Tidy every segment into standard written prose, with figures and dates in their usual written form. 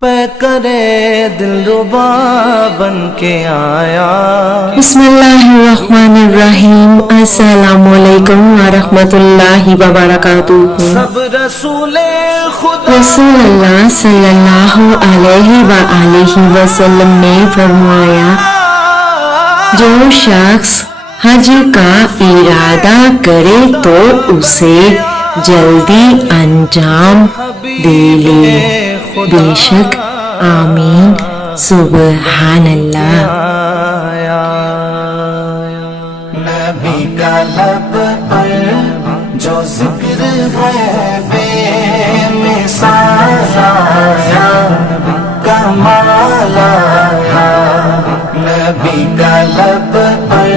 پہ کرے دلربا بن کے آیا۔ بسم اللہ الرحمن الرحیم۔ السلام علیکم ورحمۃ اللہ وبرکاتہ۔ سب رسول خدا رسول اللہ صلی اللہ علیہ وآلہ وسلم نے فرمایا، جو شخص حج کا ارادہ کرے تو اسے جلدی انجام دے لے، بے شک آمین سبحان اللہ۔ نبی کا لب پر جو ذکر ہے بے مثال آیا، کمال آیا۔ نبی کا لب پر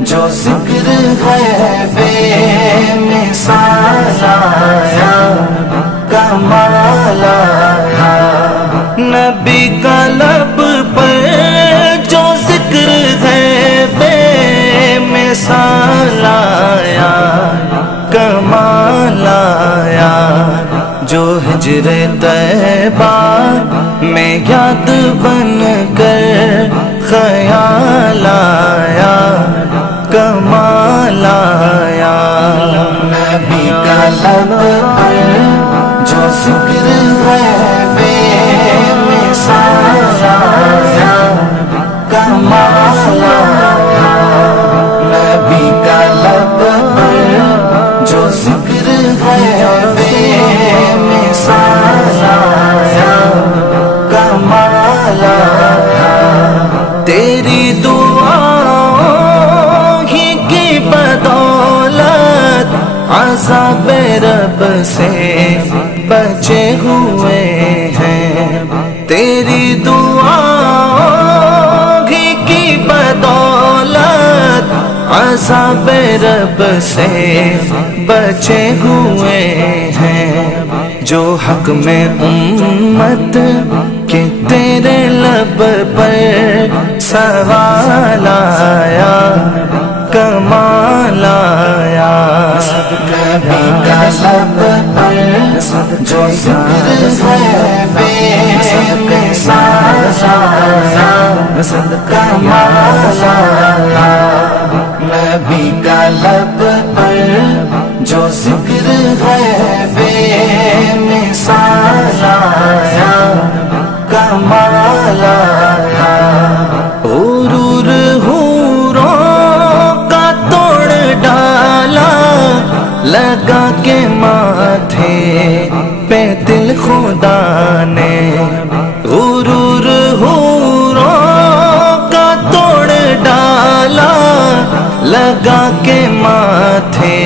جو ذکر ہے بے مثال آیا، کمال آیا۔ نبی کا لب پر جو ذکر ہے بے مثال آیا، کمال آیا۔ جو ہجر طیبہ میں یاد بن کر خیال آیا، کمال آیا۔ نبی کا لب پر جو ذکر ہے بے مثال آیا، کمال آیا۔ نبی کا لب پر جو ذکر ہے بے مثال آیا، کمال آیا۔ تیری دعاؤں ہی کی بدولت عذاب رب سے بچے ہوئے ہیں، تیری دعاؤں ہی کی بدولت عذاب رب سے بچے ہوئے ہیں۔ جو حق میں امت کہ تیرے لب پر سوال آیا، کمال آیا۔ نبی کا لب پر جو ذکر ہے بے مثال آیا، کمال آیا۔ نبی کا لب پر جو ذکر ہے بے مثال آیا، کمال آیا۔ غرور حوروں کا توڑ ڈالا، لگا کے ماتھے پہ دل خدا نے۔ غرور حوروں کا توڑ ڈالا، لگا کے ماتھے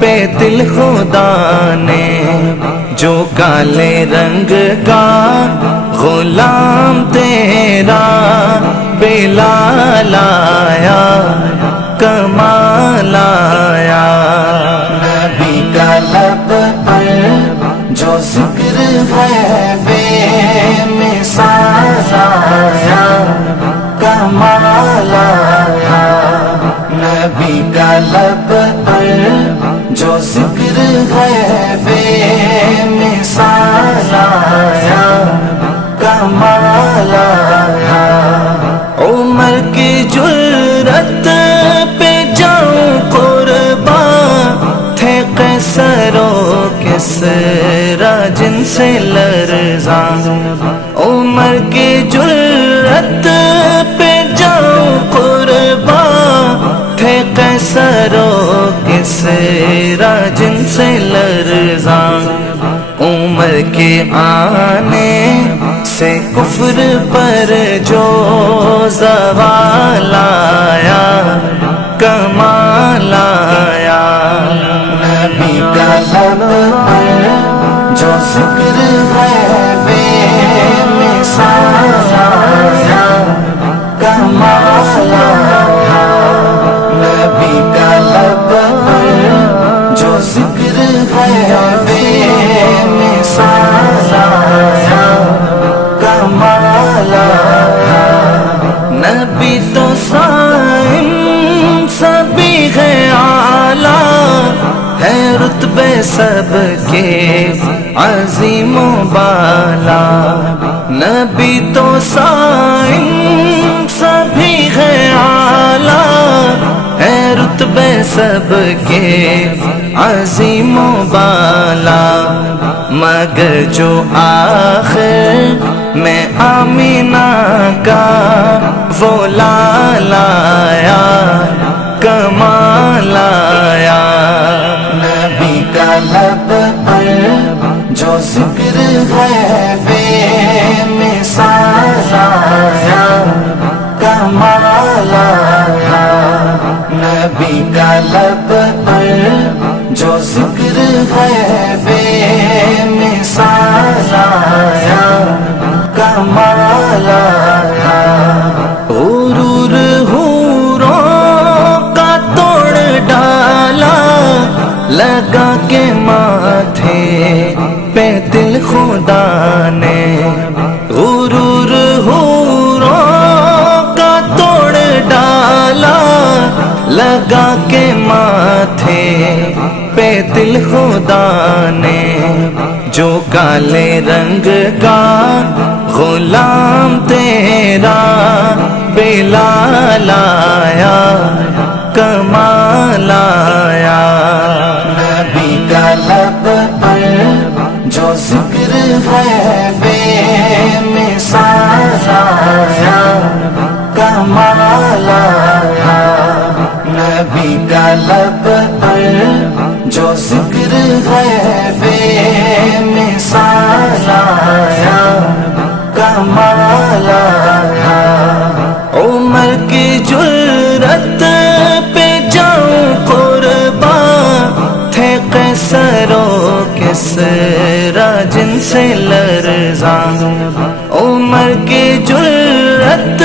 پہ دل خدا نے۔ جو کالے رنگ کا غلام تیرا بلال آیا، کمال آیا۔ نبی کا لب پر جو ذکر ہے بے مثال آیا، کمال آیا۔ نبی کا لب پر جو ذکر ہے بے مثال آیا، کمال آیا۔ عمر کی جرأت پہ جاؤں قربان، تھے قیصر و کسریٰ جن سے لرزاں۔ عمر کی جرأت پہ جاؤں قربان، تھے قیصر و کسریٰ جن سے لرزاں۔ عمر کے آنے سے کفر پر جو زوال آیا، کمال آیا۔ نبی کا لب پر جو ذکر ہے بے مثال آیا، کمال آیا۔ نبی کا لب پر جو ذکر ہے بے مثال آیا، کمال آیا۔ نبی تو صائم سبھی ہے اعلیٰ، ہے رتبے سب کے عظیم و بالا۔ نبی تو سائن سبھی ہے اعلیٰ، ہے رتبے سب کے عظیم و بالا، مگر جو آخر میں آمینہ کا وہ لالا آیا، کمال آیا۔ نبی کا لب پر جو ذکر ہے بے مثال آیا، کمال آیا۔ نبی کا لب پر جو ذکر ہے بے مثال آیا، کمال آیا۔ غرور حوروں کا توڑ ڈالا، لگا کے ماتھے پہ دل خدا نے، غرور حوروں کا توڑ ڈالا، لگا کے ماتھے پہ دل خدا نے، جو کالے رنگ کا غلام تیرا بلال آیا، کمال آیا۔ نبی کا لب پر جو ذکر ہے بے مثال آیا، کمال آیا۔ نبی کا لب پر جو ذکر ہے بے مثال آیا، کمال آیا۔ عمر کی جرأت پہ جاؤں قربان، تھے قیصر و کسریٰ جن سے لرزاں، عمر کی جرأت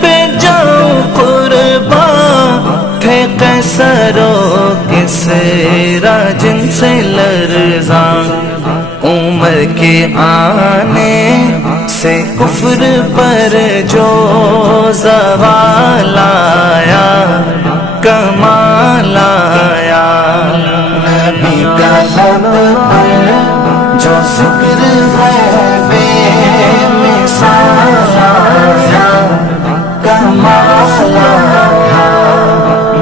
پہ جاؤں قربان، تھے قیصر و کسریٰ جن سے لرزاں، عمر کے آنے سے کفر پر جو زوال آیا، کمال آیا۔ نبی کا لب پر جو ذکر ہے بے مثال آیا، کمال آیا۔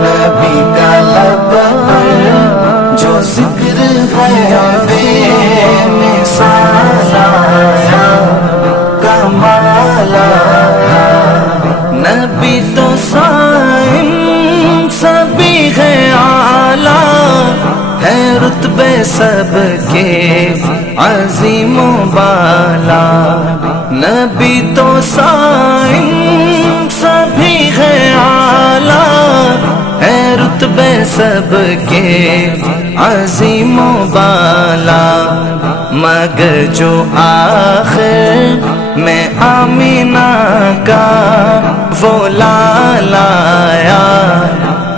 نبی کا لب پر جو ذکر ہے بے مثال آیا، کمال آیا۔ نبی تو سائن سبھی ہے اعلیٰ، ہے رتبے سب کے عظیم و بالا، نبی تو سائن سبھی ہے اعلیٰ، ہے رتبے سب کے عظیم و بالا، مگر جو آخر میں آمینہ کا وہ لالا آیا،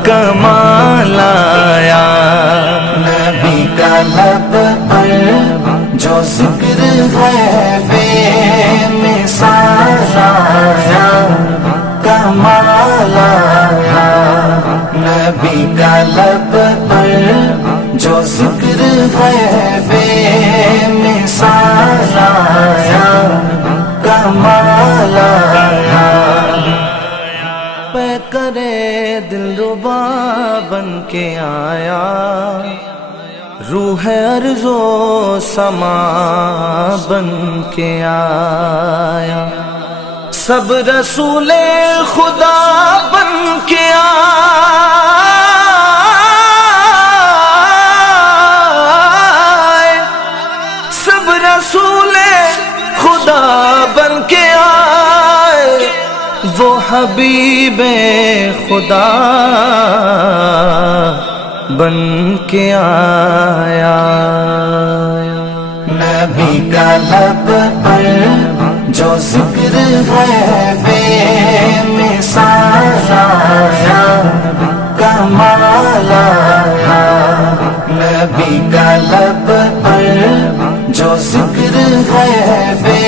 کمال آیا۔ نبی کا لب پر جو ذکر ہے بے مثال آیا، کمال آیا۔ نبی کا لب پر جو ذکر ہے بے مثال آیا، کمال آیا۔ پہ کرے دل ربا بن کے آیا، روح ارض و سما بن کے آیا، سب رسول خدا بن کے آئے، سب رسول خدا بن کے آئے، وہ حبیب خدا بن کے آیا۔ نبی کا لب پر جو ذکر ہے بے مثال آیا، کمال آیا۔ نبی کا لب پر جو ذکر ہے بے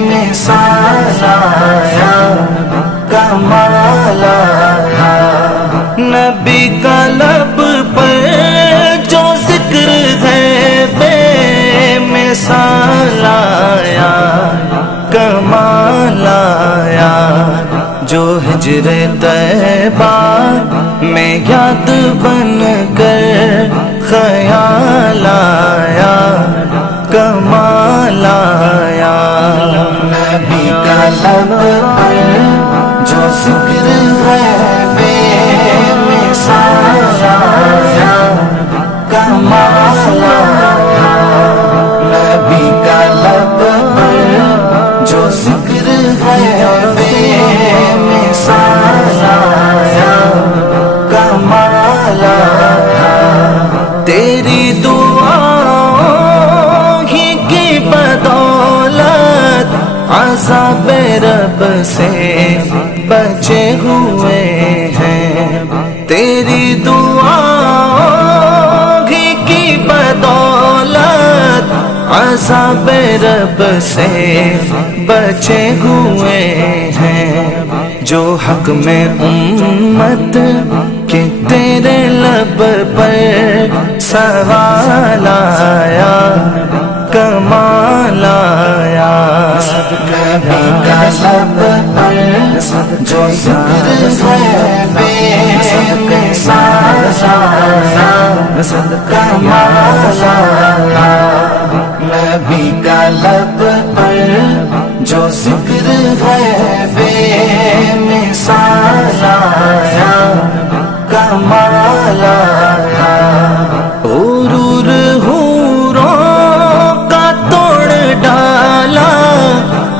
مثال آیا، کمال آیا۔ نبی کا لب پر جو ذکر ہے بے مثال آیا، کمال آیا، جو ہجر طیبہ میں یاد بن کر خیال آیا، کمال آیا۔ نبی کا لب پر جو ذکر ہے بے مثال آیا، کمال آیا۔ نبی کا لب پر جو ذکر ہے بے مثال آیا، کمال آیا۔ تیری دعاؤں ہی کی بدولت عذاب رب سے بچے ہوئے ہیں، تیری دعاؤں ہی کی بدولت عذاب رب سے بچے ہوئے ہیں۔ جو حق میں امت کہ تیرے لب پر سوال آیا، کمال آیا۔ نبی کا لب پر جو ذکر ہے بے مثال آیا، کمال آیا۔ نبی کا لب پر جو ذکر ہے بے مثال آیا، کمال آیا۔ غرور حوروں کا توڑ ڈالا،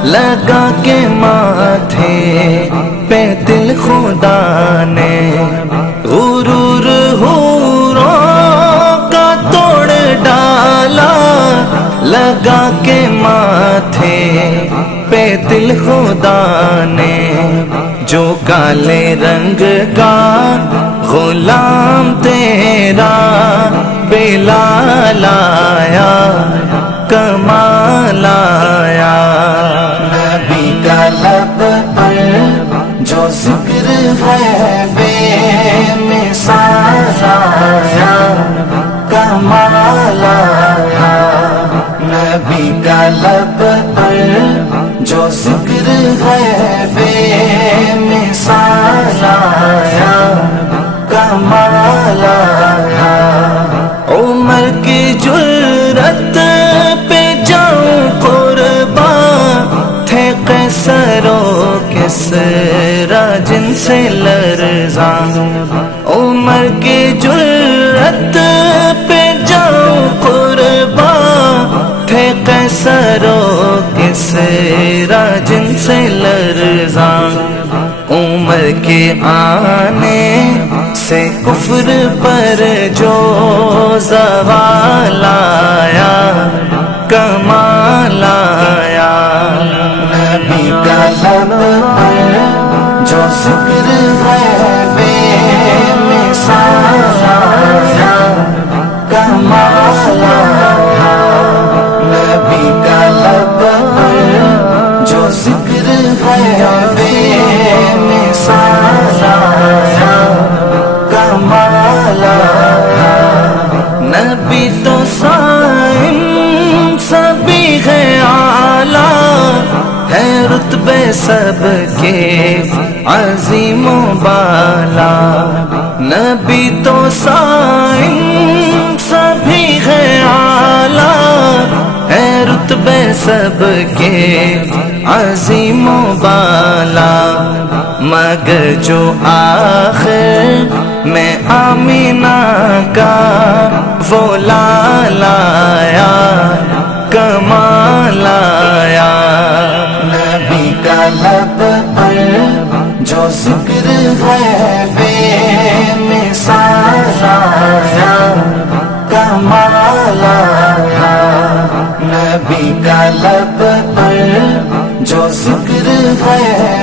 لگا کے ماتھے پہ دل خدا نے، غرور حوروں کا توڑ ڈالا، لگا کے ماتھے پہ دل خدا نے۔ جو کالے رنگ کا غلام تیرا بلال آیا، کمال آیا۔ نبی کا لب پر جو ذکر ہے بے مثال آیا، کمال آیا۔ نبی کا لب پر جو ذکر ہے بے مثال آیا، کمال آیا۔ عمر کی جرأت پہ جاؤں قربان، تھے قیصر و کسریٰ جن سے لرزاں، عمر کی جرأت پہ جاؤں قربان، تھے قیصر و کسریٰ جن سے لرزاں۔ عمر کے آنے سے کفر پر جو زوال آیا، کمال آیا۔ نبی کا لب پر جو ذکر ہے بے مثال آیا، کمال آیا۔ نبی کا لب پر جو ذکر ہے بے مثال آیا، کمال آیا۔ نبی تو صائم سبھی ہے اعلیٰ، ہے رتبے سب کے عظیم و بالا، نبی تو صائم سبھی ہے اعلیٰ، ہے رتبے سب کے عظیم و بالا، مگر جو آخر میں آمینہ کا وہ لال آیا، کمال آیا۔ نبی کا لب پر جو ذکر ہے بے مثال آیا، کمال آیا۔ نبی کا لب پر جو ذکر ہے